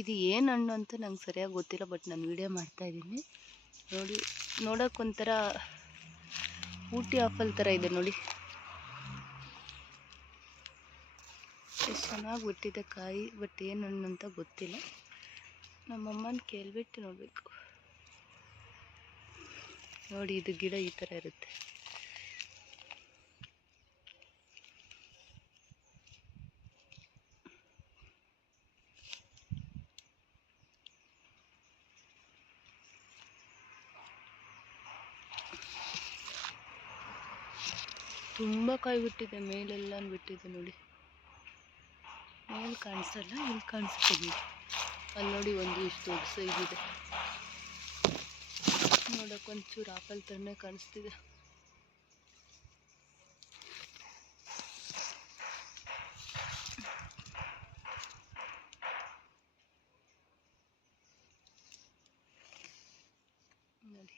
ಇದು ಏನು ಹಣ್ಣು ಅಂತ ನಂಗೆ ಸರಿಯಾಗಿ ಗೊತ್ತಿಲ್ಲ, ಬಟ್ ನಾನು ವಿಡಿಯೋ ಮಾಡ್ತಾ ಇದ್ದೀನಿ ನೋಡಿ. ನೋಡೋಕೆ ಒಂಥರ ಊಟಿ ಆಪಲ್ ಥರ ಇದೆ ನೋಡಿ, ಎಷ್ಟು ಚೆನ್ನಾಗಿ ಬಿಟ್ಟಿದೆ ಕಾಯಿ. ಬಟ್ ಏನು ಹಣ್ಣು ಅಂತ ಗೊತ್ತಿಲ್ಲ, ನಮ್ಮಮ್ಮನ ಕೇಳಿಬಿಟ್ಟು ನೋಡಬೇಕು. ನೋಡಿ ಇದು ಗಿಡ ಈ ಥರ ಇರುತ್ತೆ. ತುಂಬ ಕಾಯಿ ಬಿಟ್ಟಿದೆ, ಮೇಲೆಲ್ಲ ಬಿಟ್ಟಿದೆ ನೋಡಿ. ಮೇಲೆ ಕಾಣಿಸಲ್ಲ, ಇಲ್ಲಿ ಕಾಣಿಸ್ತಿದೆ. ಅಲ್ಲಿ ನೋಡಿ ಒಂದು ಇಷ್ಟು ದೊಡ್ಡ ಸೈಜ್ ಇದೆ. ನೋಡೋಕೆ ಒಂಚೂರು ಆಪಲ್ ಥರನೇ ಕಾಣಿಸ್ತಿದೆ. ನೋಡಿ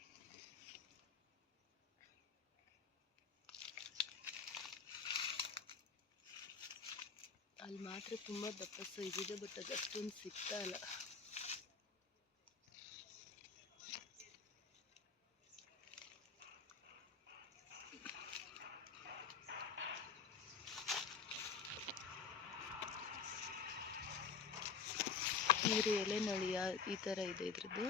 ಅಲ್ಲಿ ಮಾತ್ರ ತುಂಬ ದಪ್ಪ ಸೈಜ್ ಇದೆ, ಬಟ್ ಅದು ಅಷ್ಟೊಂದು ಸಿಗ್ತಾ ಇಲ್ಲ. ಇದ್ರ ಎಲೆ ನೋಡಿ ಈ ಥರ ಇದೆ ಇದ್ರದ್ದು.